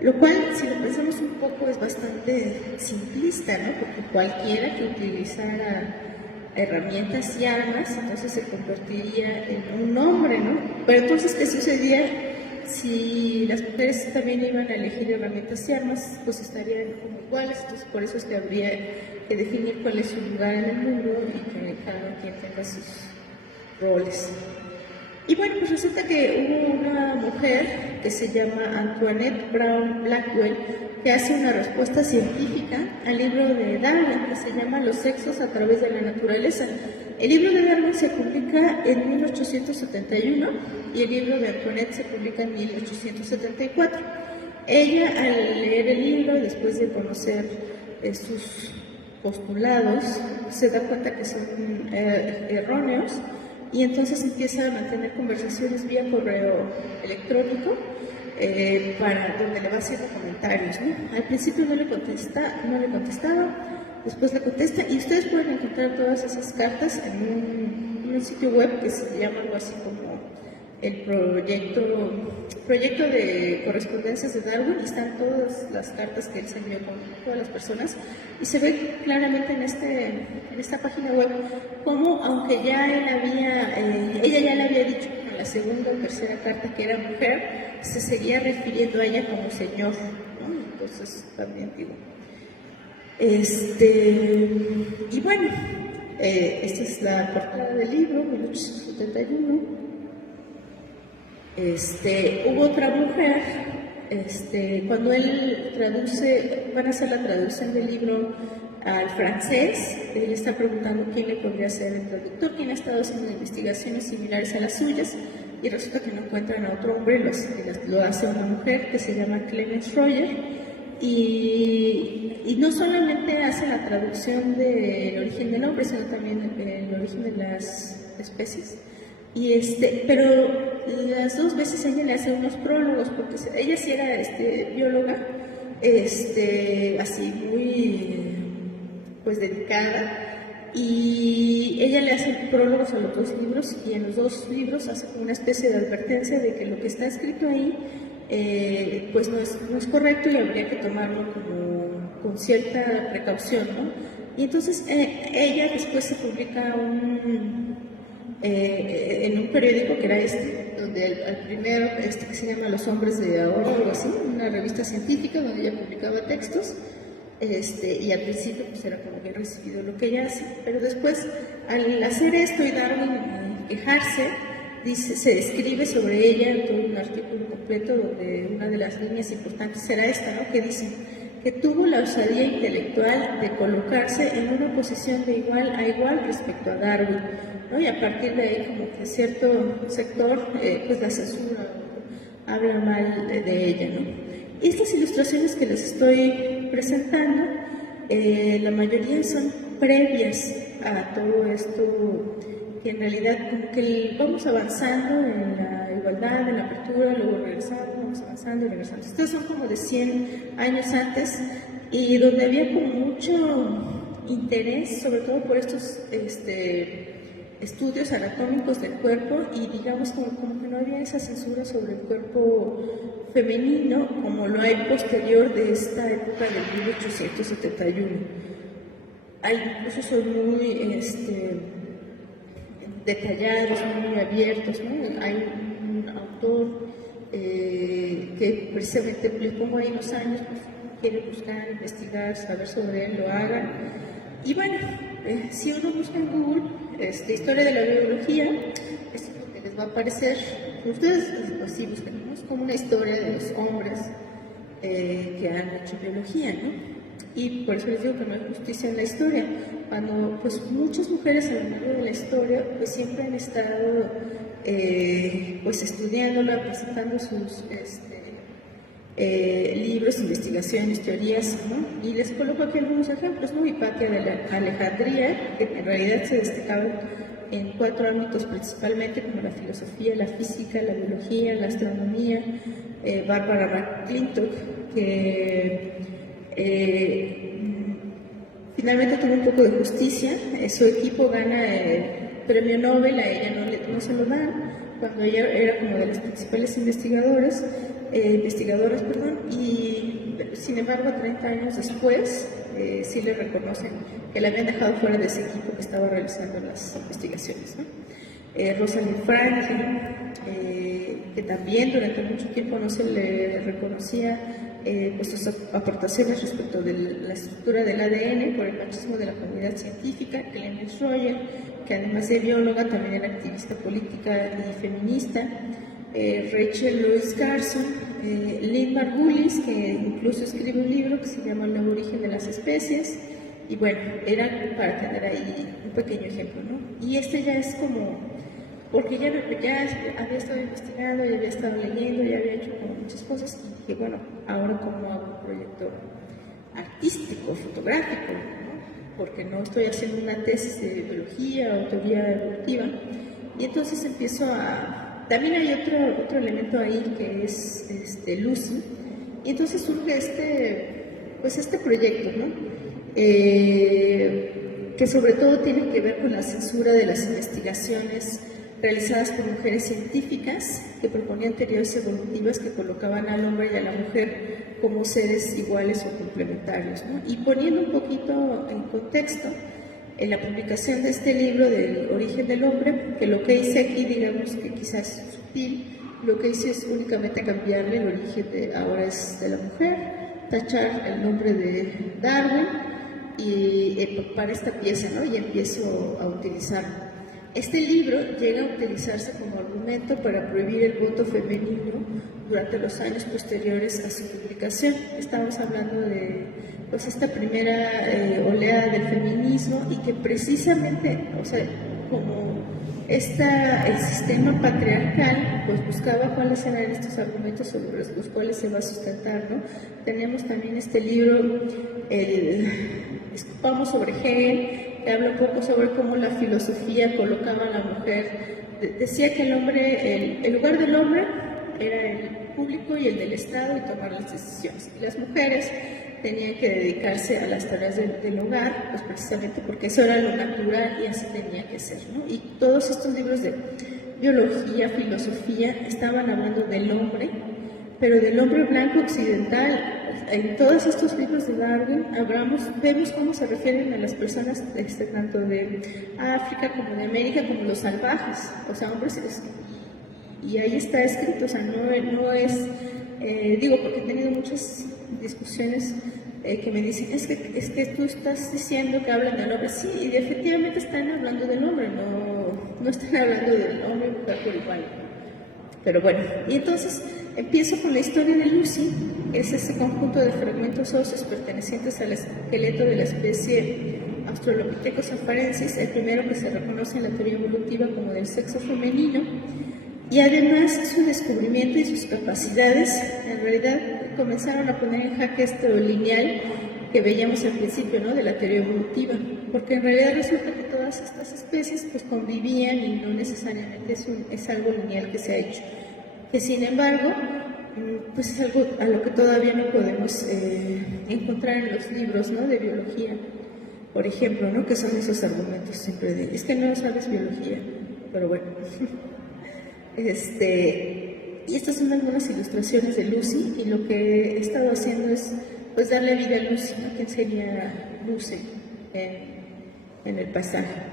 lo cual, si lo pensamos un poco, es bastante simplista, ¿no? Porque cualquiera que utilizara herramientas y armas, entonces se convertiría en un hombre, ¿no? Pero entonces, ¿qué sucedía? Si las mujeres también iban a elegir herramientas y armas, pues estarían como iguales, entonces por eso es que habría que definir cuál es su lugar en el mundo y que cada quien tenga sus roles. Y bueno, pues resulta que hubo una mujer que se llama Antoinette Brown Blackwell que hace una respuesta científica al libro de Darwin que se llama Los sexos a través de la naturaleza. El libro de Darwin se publica en 1871 y el libro de Antoinette se publica en 1874. Ella, al leer el libro y después de conocer sus postulados, se da cuenta que son erróneos y entonces empieza a mantener conversaciones vía correo electrónico para donde le va haciendo comentarios, ¿no? Al principio no le contestaba, después le contesta y ustedes pueden encontrar todas esas cartas en un sitio web que se llama algo así como el proyecto de correspondencias de Darwin, y están todas las cartas que él se envió con todas las personas y se ve claramente en esta página web como aunque ya ella ya le había dicho en la segunda o tercera carta que era mujer, se seguía refiriendo a ella como señor, ¿no? Entonces también digo y bueno, esta es la portada del libro, 1871. Hubo otra mujer, cuando él van a hacer la traducción del libro al francés, él está preguntando quién le podría ser el traductor, quién ha estado haciendo investigaciones similares a las suyas, y resulta que no encuentran a otro hombre, lo hace una mujer que se llama Clemence Royer, y no solamente hace la traducción del origen del hombre, sino también el origen de las especies. Pero las dos veces ella le hace unos prólogos, porque ella sí era bióloga, así muy pues dedicada, y ella le hace prólogos a los dos libros, y en los dos libros hace como una especie de advertencia de que lo que está escrito ahí pues no es correcto y habría que tomarlo con cierta precaución, ¿no? Y entonces ella después se publica en un periódico que era donde el primero, que se llama Los Hombres de Ahora, o algo así, una revista científica donde ella publicaba textos, y al principio pues era como bien recibido lo que ella hace, pero después al hacer esto y Darwin quejarse, se escribe sobre ella todo un artículo completo donde una de las líneas importantes era esta, ¿no? Que dice que tuvo la osadía intelectual de colocarse en una posición de igual a igual respecto a Darwin, ¿no? Y a partir de ahí como que cierto sector pues la censura, habla mal de ella, ¿no? Y estas ilustraciones que les estoy presentando, la mayoría son previas a todo esto, que en realidad como que vamos avanzando en la igualdad, en la apertura, luego regresando, vamos avanzando y regresando. Estos son como de 100 años antes, y donde había como mucho interés, sobre todo por estos estudios anatómicos del cuerpo, y digamos como que no había esa censura sobre el cuerpo femenino como lo hay posterior de esta época de 1871. Incluso son muy detallados, muy abiertos, ¿no? Hay un autor que precisamente le pongo ahí los años, pues, quiere buscar, investigar, saber sobre él, lo haga. Y bueno, si uno busca en Google historia de la biología, esto es lo que les va a aparecer. Ustedes pues sí buscan, ¿no? Es como una historia de los hombres que han hecho biología, ¿no? Y por eso les digo que no hay justicia en la historia, cuando pues muchas mujeres a lo largo de la historia pues siempre han estado pues estudiándola, presentando sus libros, investigaciones, teorías, ¿no? Y les coloco aquí algunos ejemplos, ¿no? Hipatia de Alejandría, que en realidad se destacaba en 4 ámbitos principalmente, como la filosofía, la física, la biología, la astronomía. Bárbara McClintock, que finalmente tuvo un poco de justicia. Su equipo gana el premio Nobel, a ella no se lo dan, cuando ella era como de las principales investigadoras, y sin embargo 30 años después sí le reconocen que la habían dejado fuera de ese equipo que estaba realizando las investigaciones, ¿no? Rosalind Franklin, que también durante mucho tiempo no se le reconocía pues sus aportaciones respecto de la estructura del ADN por el machismo de la comunidad científica. Clemence Royer, que además de bióloga también era activista política y feminista. Rachel Louise Carson, Lynn Margulis, que incluso escribe un libro que se llama El nuevo origen de las especies. Y bueno, era para tener ahí un pequeño ejemplo, ¿no? Y este ya es como, porque ya había estado investigando, ya había estado leyendo, ya había hecho como muchas cosas, y dije, bueno, ahora cómo hago un proyecto artístico, fotográfico, ¿no? Porque no estoy haciendo una tesis de biología o teoría evolutiva. Y entonces empiezo a... También hay otro elemento ahí que es Lucy, y entonces surge este proyecto, ¿no? Que sobre todo tiene que ver con la censura de las investigaciones realizadas por mujeres científicas que proponían teorías evolutivas que colocaban al hombre y a la mujer como seres iguales o complementarios, ¿no? Y poniendo un poquito en contexto, en la publicación de este libro del origen del hombre, que lo que hice aquí, digamos que quizás es sutil, lo que hice es únicamente cambiarle el origen ahora es de la mujer, tachar el nombre de Darwin y para esta pieza, ¿no? Y empiezo a utilizarlo. Este libro llega a utilizarse como argumento para prohibir el voto femenino durante los años posteriores a su publicación. Estamos hablando de pues esta primera oleada del feminismo, y que precisamente, o sea, como el sistema patriarcal pues buscaba cuáles eran estos argumentos sobre los cuales se va a sustentar, ¿no? Tenemos también este libro, Escupamos sobre Hegel, que habla un poco sobre cómo la filosofía colocaba a la mujer, decía que el lugar del hombre era el público y el del Estado y tomar las decisiones, y las mujeres tenían que dedicarse a las tareas del hogar, pues precisamente porque eso era lo natural y así tenía que ser, ¿no? Y todos estos libros de biología, filosofía, estaban hablando del hombre, pero del hombre blanco occidental. En todos estos libros de Darwin vemos cómo se refieren a las personas tanto de África como de América como los salvajes, o sea, hombres, y ahí está escrito, o sea, no es, digo, porque he tenido muchas discusiones que me dicen, es que tú estás diciendo que hablan del hombre. Sí, y efectivamente están hablando del hombre, no están hablando del hombre y mujer por igual. Pero bueno, y entonces empiezo con la historia de Lucy. Es ese conjunto de fragmentos óseos pertenecientes al esqueleto de la especie Australopithecus afarensis, el primero que se reconoce en la teoría evolutiva como del sexo femenino. Y además su descubrimiento y sus capacidades en realidad comenzaron a poner en jaque este lineal que veíamos al principio, ¿no? De la teoría evolutiva, porque en realidad resulta que todas estas especies pues convivían y no necesariamente es algo lineal que se ha hecho, que sin embargo pues es algo a lo que todavía no podemos encontrar en los libros, ¿no? De biología, por ejemplo, ¿no? Que son esos argumentos siempre de, es que no sabes biología, pero bueno. Y estas son algunas ilustraciones de Lucy, y lo que he estado haciendo es pues darle vida a Lucy, ¿no? ¿Quién sería Lucy en el pasaje?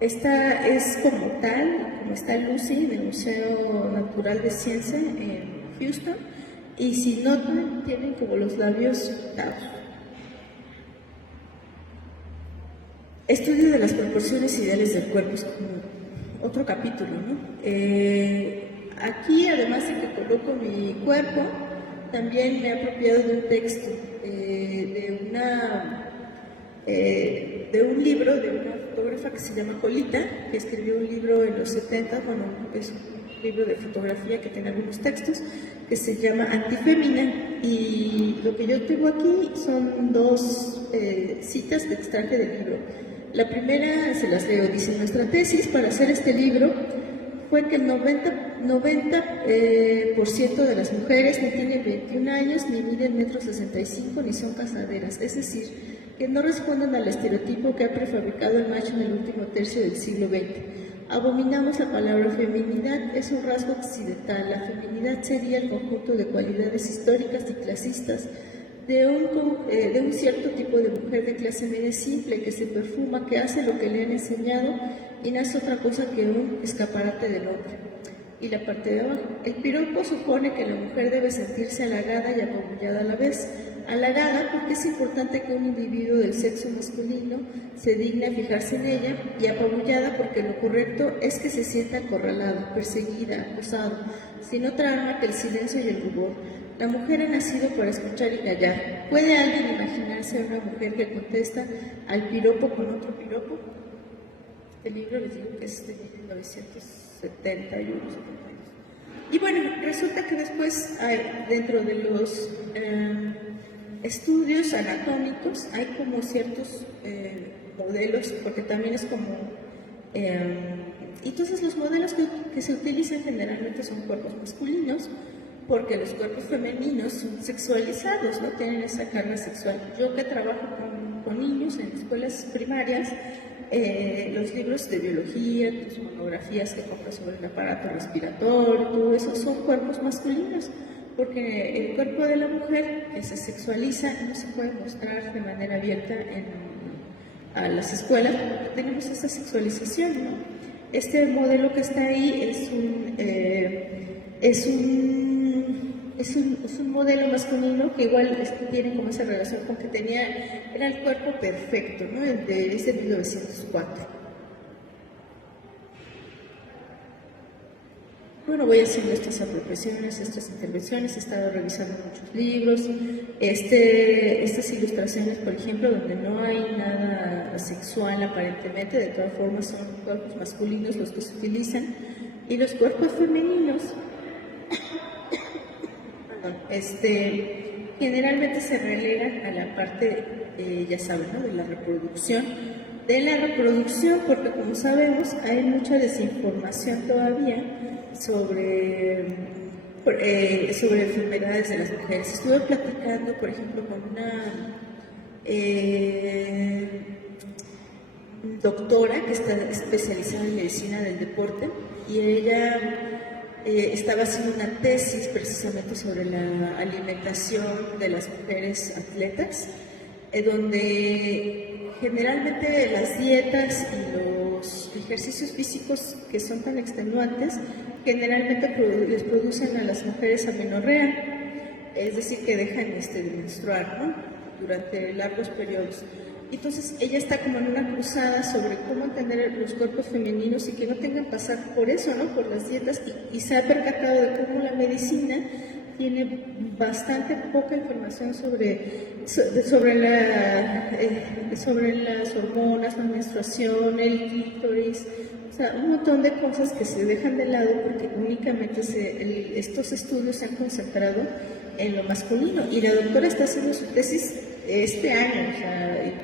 Esta es como tal, como está Lucy en el Museo Natural de Ciencia en Houston, y si notan, tienen como los labios pintados. Estudio de las proporciones ideales del cuerpo es como otro capítulo, ¿no? Aquí, además de que coloco mi cuerpo, también me he apropiado de un texto, de un libro de una fotógrafa que se llama Jolita, que escribió un libro en los 70, bueno, es un libro de fotografía que tiene algunos textos, que se llama Antifémina, y lo que yo tengo aquí son dos citas que extraje del libro. La primera se las leo, dice: nuestra tesis para hacer este libro fue que el 90% de las mujeres ni tienen 21 años, ni miden 1,65 m, ni son casaderas, es decir, que no responden al estereotipo que ha prefabricado el macho en el último tercio del siglo XX. Abominamos la palabra feminidad, es un rasgo occidental. La feminidad sería el conjunto de cualidades históricas y clasistas de un cierto tipo de mujer de clase media simple, que se perfuma, que hace lo que le han enseñado y no es otra cosa que un escaparate del hombre. Y la parte de abajo: el piropo supone que la mujer debe sentirse halagada y apabullada a la vez. Halagada porque es importante que un individuo del sexo masculino se digne a fijarse en ella, y apabullada porque lo correcto es que se sienta acorralado, perseguida, acosado, sin otra arma que el silencio y el rubor. La mujer ha nacido para escuchar y callar. ¿Puede alguien imaginarse a una mujer que contesta al piropo con otro piropo? Este libro, les digo que es de 1971, 72. Y bueno, resulta que después, dentro de los estudios anatómicos, hay como ciertos modelos, porque también es como... entonces los modelos que se utilizan generalmente son cuerpos masculinos, porque los cuerpos femeninos son sexualizados, no tienen esa carga sexual. Yo que trabajo con niños en escuelas primarias, los libros de biología, tus monografías que compras sobre el aparato respiratorio, todo eso son cuerpos masculinos, porque el cuerpo de la mujer que se sexualiza no se puede mostrar de manera abierta a las escuelas, porque tenemos esa sexualización, ¿no? Este modelo que está ahí es un modelo masculino que igual tiene como esa relación con que era el cuerpo perfecto, ¿no? El de ese 1904. Bueno, voy haciendo estas apropiaciones, estas intervenciones, he estado revisando muchos libros, estas ilustraciones, por ejemplo, donde no hay nada sexual aparentemente, de todas formas son cuerpos masculinos los que se utilizan, y los cuerpos femeninos generalmente se relegan a la parte, ya saben, ¿no?, de la reproducción. Porque como sabemos hay mucha desinformación todavía sobre enfermedades de las mujeres. Estuve platicando, por ejemplo, con una doctora que está especializada en medicina del deporte, y ella estaba haciendo una tesis precisamente sobre la alimentación de las mujeres atletas, donde generalmente las dietas y los ejercicios físicos que son tan extenuantes generalmente les producen a las mujeres amenorrea, es decir, que dejan de menstruar, ¿no?, durante largos periodos. Entonces ella está como en una cruzada sobre cómo entender los cuerpos femeninos y que no tengan que pasar por eso, ¿no?, por las dietas, y se ha percatado de cómo la medicina tiene bastante poca información sobre las hormonas, la menstruación, el clítoris, o sea, un montón de cosas que se dejan de lado porque únicamente estos estudios se han concentrado en lo masculino, y la doctora está haciendo su tesis este año, o sea,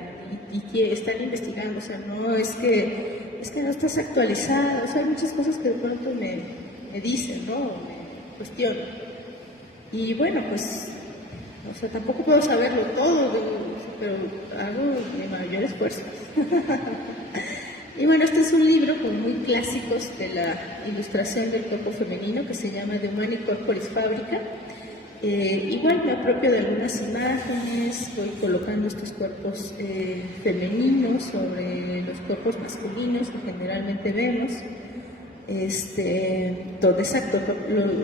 y que están investigando, o sea, no es que no estás actualizada, o sea, hay muchas cosas que de pronto me dicen, ¿no?, me cuestionan. Y bueno, pues, o sea, tampoco puedo saberlo todo, pero hago mi mayor esfuerzo. Y bueno, este es un libro con muy clásicos de la ilustración del cuerpo femenino, que se llama De Humani Corporis Fabrica. Igual me apropio de algunas imágenes, voy colocando estos cuerpos femeninos sobre los cuerpos masculinos que generalmente vemos. Donde exacto,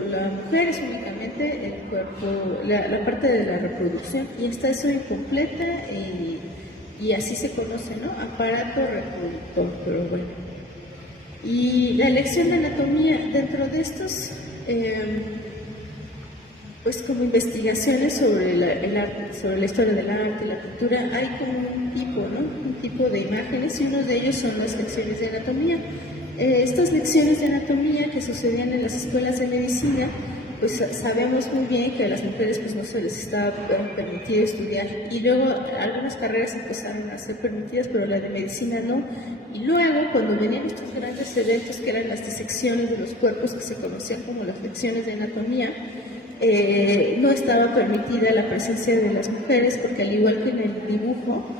la mujer es únicamente el cuerpo, la parte de la reproducción, y está eso incompleta, y así se conoce, ¿no?, aparato reproductor, pero bueno. Y la lección de anatomía, dentro de estos, pues como investigaciones sobre el arte, sobre la historia del arte, la cultura, hay como un tipo, ¿no? Un tipo de imágenes y uno de ellos son las lecciones de anatomía. Estas lecciones de anatomía que sucedían en las escuelas de medicina, pues sabemos muy bien que a las mujeres pues no se les estaba permitido estudiar, y luego algunas carreras empezaron a ser permitidas, pero la de medicina no. Y luego cuando venían estos grandes eventos que eran las disecciones de los cuerpos, que se conocían como las lecciones de anatomía, no estaba permitida la presencia de las mujeres, porque al igual que en el dibujo,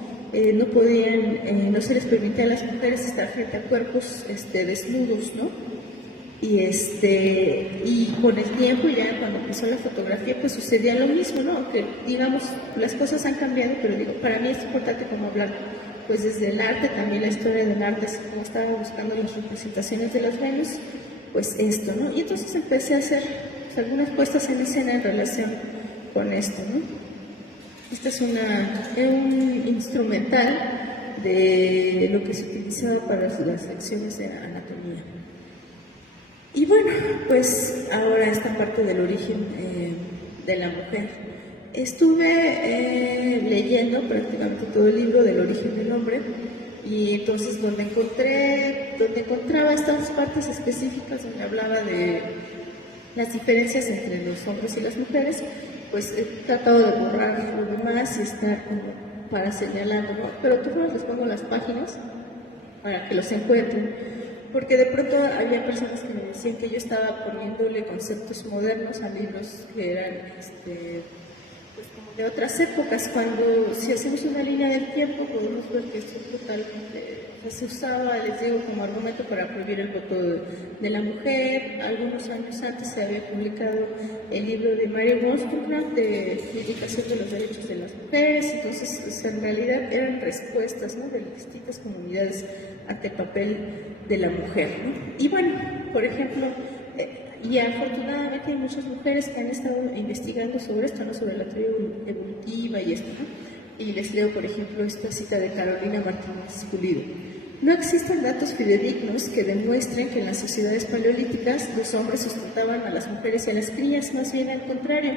no podían, no se les permitía a las mujeres estar frente a cuerpos desnudos, ¿no? Y con el tiempo, ya cuando empezó la fotografía, pues sucedía lo mismo, ¿no? Aunque, digamos, las cosas han cambiado, pero digo, para mí es importante como hablar, pues desde el arte, también la historia del arte, así como estaba buscando las representaciones de las Venus, pues esto, ¿no? Y entonces empecé a hacer pues, algunas puestas en escena en relación con esto, ¿no? Esta es un instrumental de lo que se utilizaba para las lecciones de anatomía. Y bueno, pues ahora esta parte del origen de la mujer. Estuve leyendo prácticamente todo el libro del origen del hombre, y entonces donde encontraba estas partes específicas donde hablaba de las diferencias entre los hombres y las mujeres, pues he tratado de borrar lo demás y estar como para señalando, ¿no? Pero todos les pongo las páginas para que los encuentren, porque de pronto había personas que me decían que yo estaba poniéndole conceptos modernos a libros que eran pues como de otras épocas, cuando si hacemos una línea del tiempo podemos ver que esto totalmente se usaba, les digo, como argumento para prohibir el voto de la mujer. Algunos años antes se había publicado el libro de Mary Wollstonecraft de Vindicación de los Derechos de las Mujeres. Entonces, pues, en realidad eran respuestas, ¿no?, de distintas comunidades ante el papel de la mujer, ¿no? Y bueno, por ejemplo, y afortunadamente hay muchas mujeres que han estado investigando sobre esto, ¿no?, sobre la teoría evolutiva y esto, ¿no? Y les leo, por ejemplo, esta cita de Carolina Martínez Pulido. No existen datos fidedignos que demuestren que en las sociedades paleolíticas los hombres sustentaban a las mujeres y a las crías, más bien al contrario.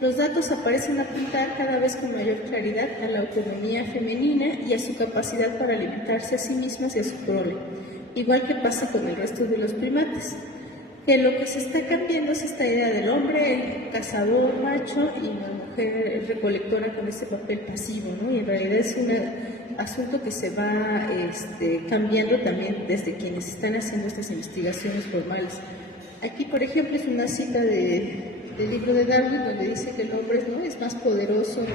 Los datos parecen apuntar cada vez con mayor claridad a la autonomía femenina y a su capacidad para alimentarse a sí mismas y a su prole, igual que pasa con el resto de los primates. Que lo que se está cambiando es esta idea del hombre, el cazador macho, y la mujer recolectora con ese papel pasivo, ¿no? Y en realidad es un asunto que se va cambiando también desde quienes están haciendo estas investigaciones formales. Aquí, por ejemplo, es una cita del libro de Darwin, donde dice que el hombre, ¿no?, es más poderoso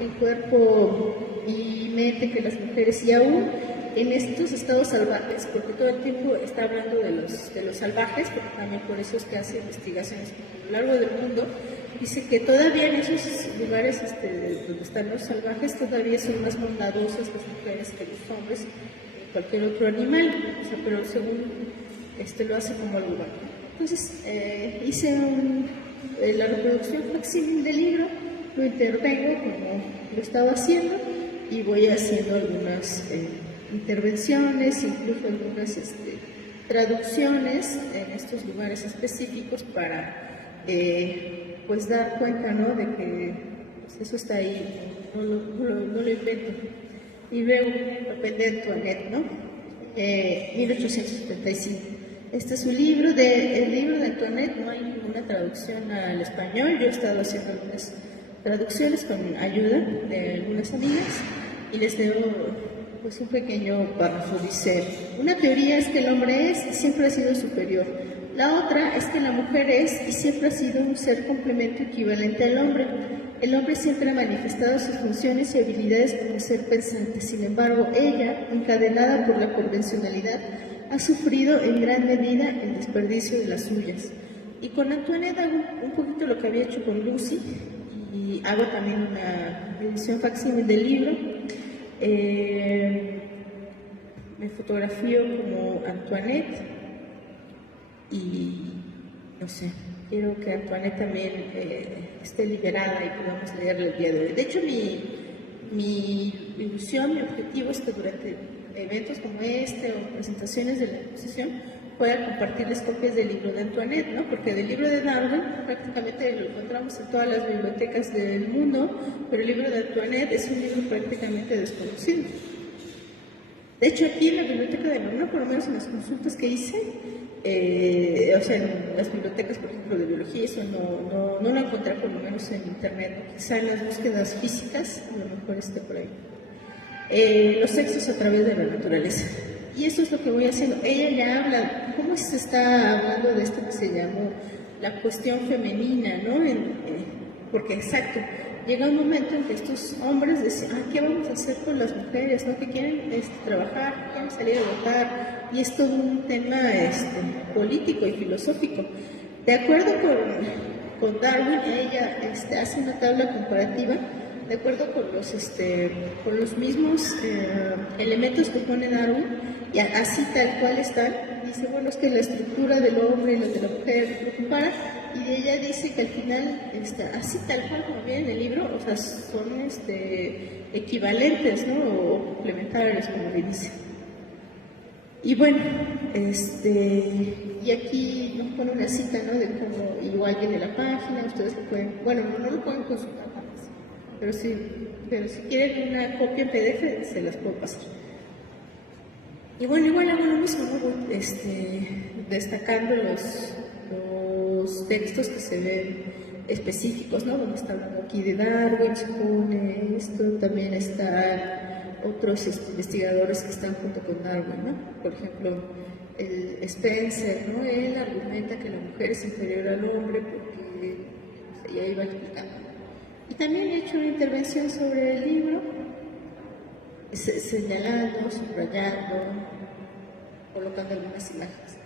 en cuerpo y mente que las mujeres, y aún en estos estados salvajes, porque todo el tiempo está hablando de los salvajes, porque también por eso es que hace investigaciones a lo largo del mundo. Dice que todavía en esos lugares donde están los salvajes, todavía son más bondadosas las mujeres que los hombres, cualquier otro animal, o sea, pero según lo hace como algo bueno. Entonces, hice la reproducción facsímil del libro, lo intervengo como lo estaba haciendo, y voy haciendo algunas intervenciones, incluso algunas traducciones en estos lugares específicos para pues dar cuenta, ¿no?, de que pues, eso está ahí, no lo invento. Y luego papel de Antoinette, ¿no? 1875. Este es un libro el libro de Antoinette. No hay ninguna traducción al español. Yo he estado haciendo algunas traducciones con ayuda de algunas amigas, y les leo pues un pequeño párrafo. Dice: una teoría es que el hombre es y siempre ha sido superior. La otra es que la mujer es y siempre ha sido un ser complemento equivalente al hombre. El hombre siempre ha manifestado sus funciones y habilidades como ser pensante. Sin embargo, ella, encadenada por la convencionalidad, ha sufrido en gran medida el desperdicio de las suyas. Y con Antoinette hago un poquito lo que había hecho con Lucy, y hago también una edición facsímil del libro. Me fotografío como Antoinette, y no sé, quiero que Antoinette también esté liberada y podamos leerla el día de hoy. De hecho, mi ilusión, mi objetivo es que durante eventos como este o presentaciones de la exposición pueda compartirles copias del libro de Antoinette, ¿no? Porque del libro de Darwin prácticamente lo encontramos en todas las bibliotecas del mundo, pero el libro de Antoinette es un libro prácticamente desconocido. De hecho, aquí en la biblioteca de la UNAM, por lo menos en las consultas que hice, o sea, en las bibliotecas, por ejemplo, de biología, eso no lo encontré, por lo menos en internet, ¿no? Quizá en las búsquedas físicas, a lo mejor esté por ahí. Los sexos a través de la naturaleza. Y eso es lo que voy haciendo. Ella ya habla, ¿cómo se está hablando de esto que se llamó la cuestión femenina, ¿no? Porque exacto, llega un momento en que estos hombres decían, ¿qué vamos a hacer con las mujeres, ¿no? Que quieren trabajar, quieren salir a votar, y es todo un tema político y filosófico. De acuerdo con Darwin, ella hace una tabla comparativa de acuerdo con los mismos elementos que pone Darwin, y así tal cual están. Dice, bueno, es que la estructura del hombre y la de la mujer lo compara, y ella dice que al final, así tal cual como viene en el libro, o sea, son equivalentes, ¿no? O complementarios, como le dice. Y bueno, y aquí nos pone una cita, ¿no? De cómo igual viene la página, ustedes lo pueden, bueno, no lo pueden consultar, pero si quieren una copia en PDF, se las puedo pasar. Y bueno, igual hago lo mismo, ¿no? Destacando los textos que se ven específicos, ¿no? Donde está hablando aquí de Darwin, se pone esto, también están otros investigadores que están junto con Darwin, ¿no? Por ejemplo, el Spencer, ¿no? Él argumenta que la mujer es inferior al hombre porque ya iba explicando. Y también he hecho una intervención sobre el libro, señalando, subrayando, colocando algunas imágenes.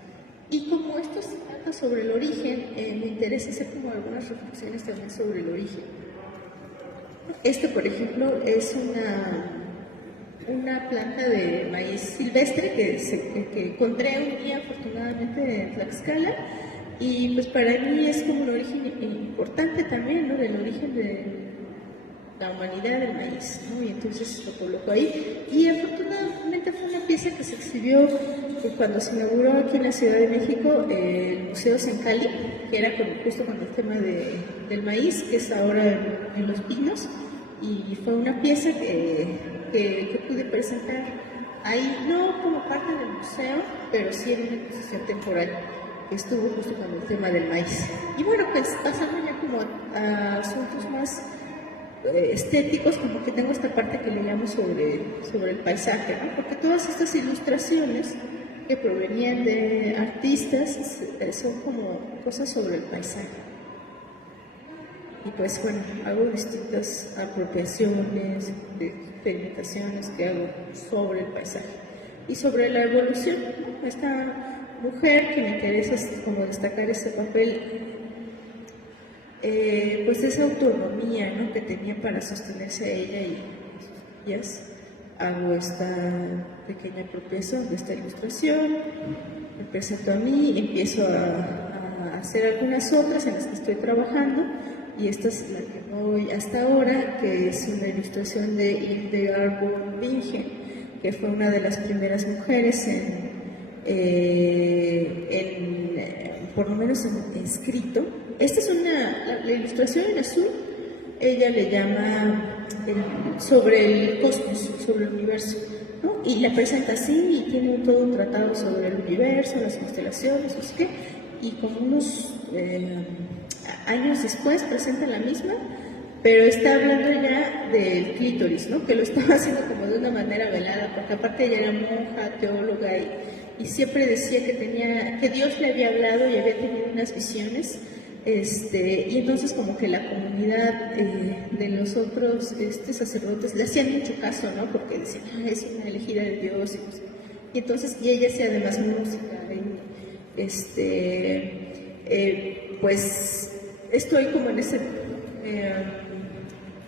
Y como esto se trata sobre el origen, me interesa hacer como algunas reflexiones también sobre el origen. Por ejemplo, es una planta de maíz silvestre que encontré un día afortunadamente en Tlaxcala, y pues para mí es como un origen importante también, ¿no? Del origen de la humanidad del maíz, ¿no? Y entonces lo coloco ahí, y afortunadamente fue una pieza que se exhibió cuando se inauguró aquí en la Ciudad de México el Museo Sencali, que era justo con el tema del maíz, que es ahora en Los Pinos, y fue una pieza que pude presentar ahí, no como parte del museo, pero sí en una exposición temporal que estuvo justo con el tema del maíz. Y bueno, pues pasando ya como a asuntos más estéticos, como que tengo esta parte que le llamo sobre el paisaje, ¿no? Porque todas estas ilustraciones que provenían de artistas son como cosas sobre el paisaje. Y pues bueno, hago distintas apropiaciones, experimentaciones que hago sobre el paisaje y sobre la evolución, ¿no? Esta mujer que me interesa como destacar ese papel, pues esa autonomía, ¿no? Que tenía para sostenerse a ella y sus guías. Hago esta pequeña apropiación de esta ilustración, me presento a mí, empiezo a hacer algunas otras en las que estoy trabajando, y esta es la que voy hasta ahora, que es una ilustración de Hildegard von Bingen, que fue una de las primeras mujeres por lo menos en escrito. Esta es la ilustración en azul, ella le llama sobre el cosmos, sobre el universo, ¿no? Y la presenta así, y tiene todo un tratado sobre el universo, las constelaciones, no sé qué, y como unos años después presenta la misma, pero está hablando ya del clítoris, ¿no? Que lo estaba haciendo como de una manera velada, porque aparte ella era monja, teóloga, y siempre decía que Dios le había hablado y había tenido unas visiones, y entonces como que la comunidad de los otros sacerdotes le hacían mucho caso, ¿no? Porque decían, es una elegida de Dios, y entonces, y ella hacía además música, pues estoy como en ese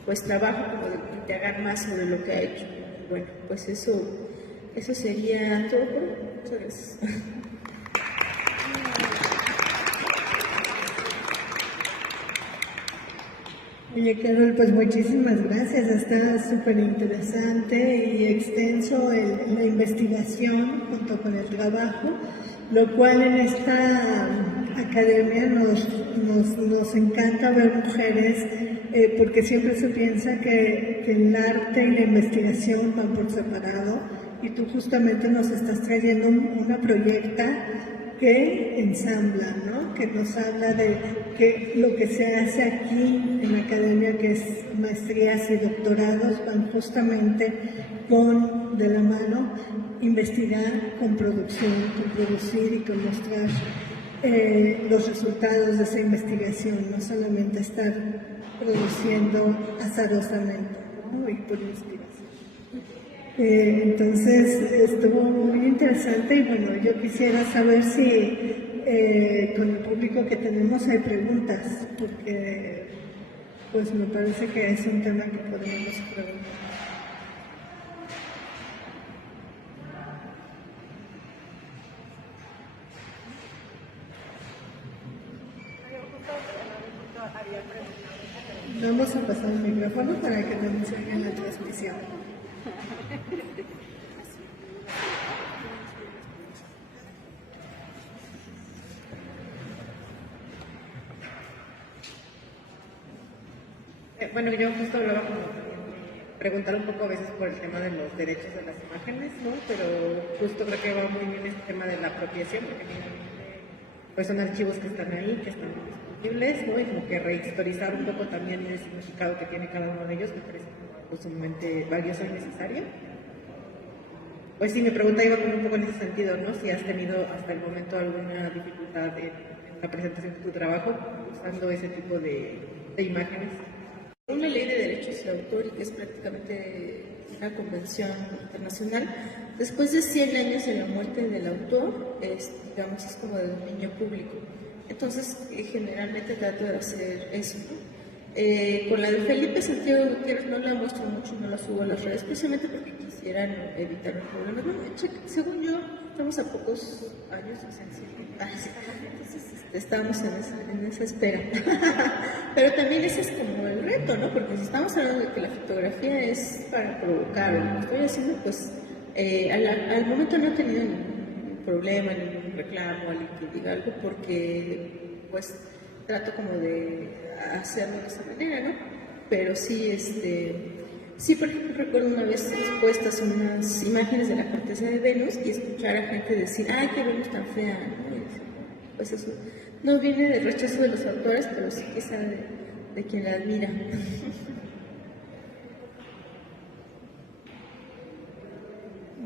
pues trabajo como de indagar más sobre lo que ha hecho. Bueno, pues eso sería todo por hoy. Muchas gracias. Oye, Carol, pues muchísimas gracias. Está súper interesante y extenso la investigación junto con el trabajo. lo cual en esta academia nos encanta ver mujeres, porque siempre se piensa que el arte y la investigación van por separado, y tú justamente nos estás trayendo una proyecta que ensambla, ¿no? Que nos habla de que lo que se hace aquí en la academia, que es maestrías y doctorados, van justamente de la mano, investigar con producción, con producir y con mostrar los resultados de esa investigación, no solamente estar produciendo azarosamente, ¿no? Y por inspiración. Entonces estuvo muy interesante y bueno, yo quisiera saber si con el público que tenemos hay preguntas, porque pues me parece que es un tema que podemos preguntar. Vamos a pasar el micrófono para que no se oiga en la transmisión. Bueno, yo justo hablaba como preguntar un poco a veces por el tema de los derechos de las imágenes, ¿no? Pero justo creo que va muy bien este tema de la apropiación, porque finalmente pues son archivos que están ahí, que están disponibles, ¿no? Y como que rehistorizar un poco también el significado que tiene cada uno de ellos me parece sumamente valioso y necesario. Pues sí, mi pregunta iba como un poco en ese sentido, ¿no? Si has tenido hasta el momento alguna dificultad en la presentación de tu trabajo usando ese tipo de imágenes. Una ley de derechos de autor, y que es prácticamente una convención internacional, después de 100 años de la muerte del autor, digamos, es como de dominio público. Entonces, generalmente trato de hacer eso, ¿no? Con la de Felipe Santiago Gutiérrez no la muestro mucho, no la subo a las redes, precisamente porque quisieran evitar un problema. Bueno, según yo, estamos a pocos años, entonces estamos en esa espera. Pero también ese es como el reto, ¿no? Porque si estamos hablando de que la fotografía es para provocar, lo que estoy haciendo, pues al momento no he tenido ningún problema, ningún reclamo, alguien que diga algo, porque pues trato como de hacerlo de esa manera, ¿no? Pero sí, sí, por ejemplo, recuerdo una vez expuestas unas imágenes de la corteza de Venus y escuchar a gente decir, ¡ay, qué Venus tan fea! ¿No? Pues eso no viene del rechazo de los autores, pero sí quizá de quien la admira.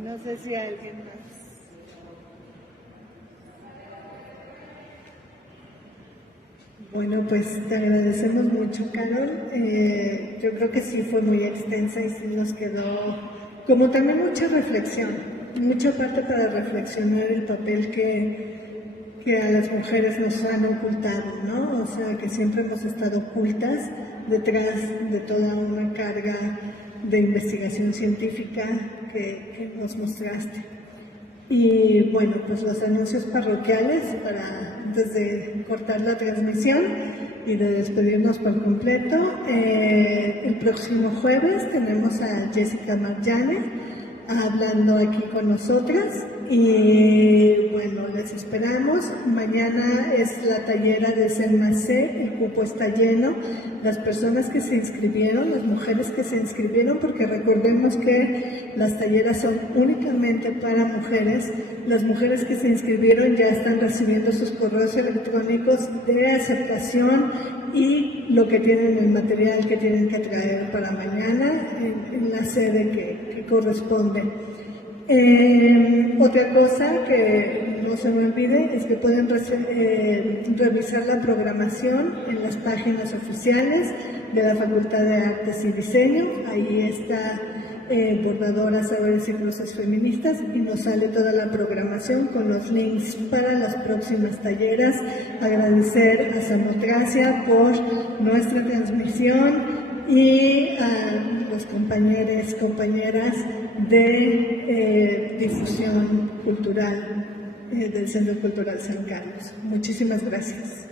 No sé si alguien más. Bueno, pues te agradecemos mucho, Carol. Yo creo que sí fue muy extensa y sí nos quedó como también mucha reflexión, mucha parte para reflexionar el papel que a las mujeres nos han ocultado, ¿no? O sea, que siempre hemos estado ocultas detrás de toda una carga de investigación científica que nos mostraste. Y bueno, pues los anuncios parroquiales para antes de cortar la transmisión y de despedirnos por completo. El próximo jueves tenemos a Jessica Marjane hablando aquí con nosotras y bueno, les esperamos. Mañana es la tallera de CENMACE, el cupo está lleno. Las personas que se inscribieron, las mujeres que se inscribieron, porque recordemos que las talleras son únicamente para mujeres, las mujeres que se inscribieron ya están recibiendo sus correos electrónicos de aceptación y lo que tienen, el material que tienen que traer para mañana en la sede que corresponde. Otra cosa que no se me olvide es que pueden revisar la programación en las páginas oficiales de la Facultad de Artes y Diseño. Ahí está Bordadoras, Saberes y Cruces Feministas y nos sale toda la programación con los links para las próximas talleras. Agradecer a Samocracia por nuestra transmisión y a los compañeras de difusión cultural del Centro Cultural San Carlos. Muchísimas gracias.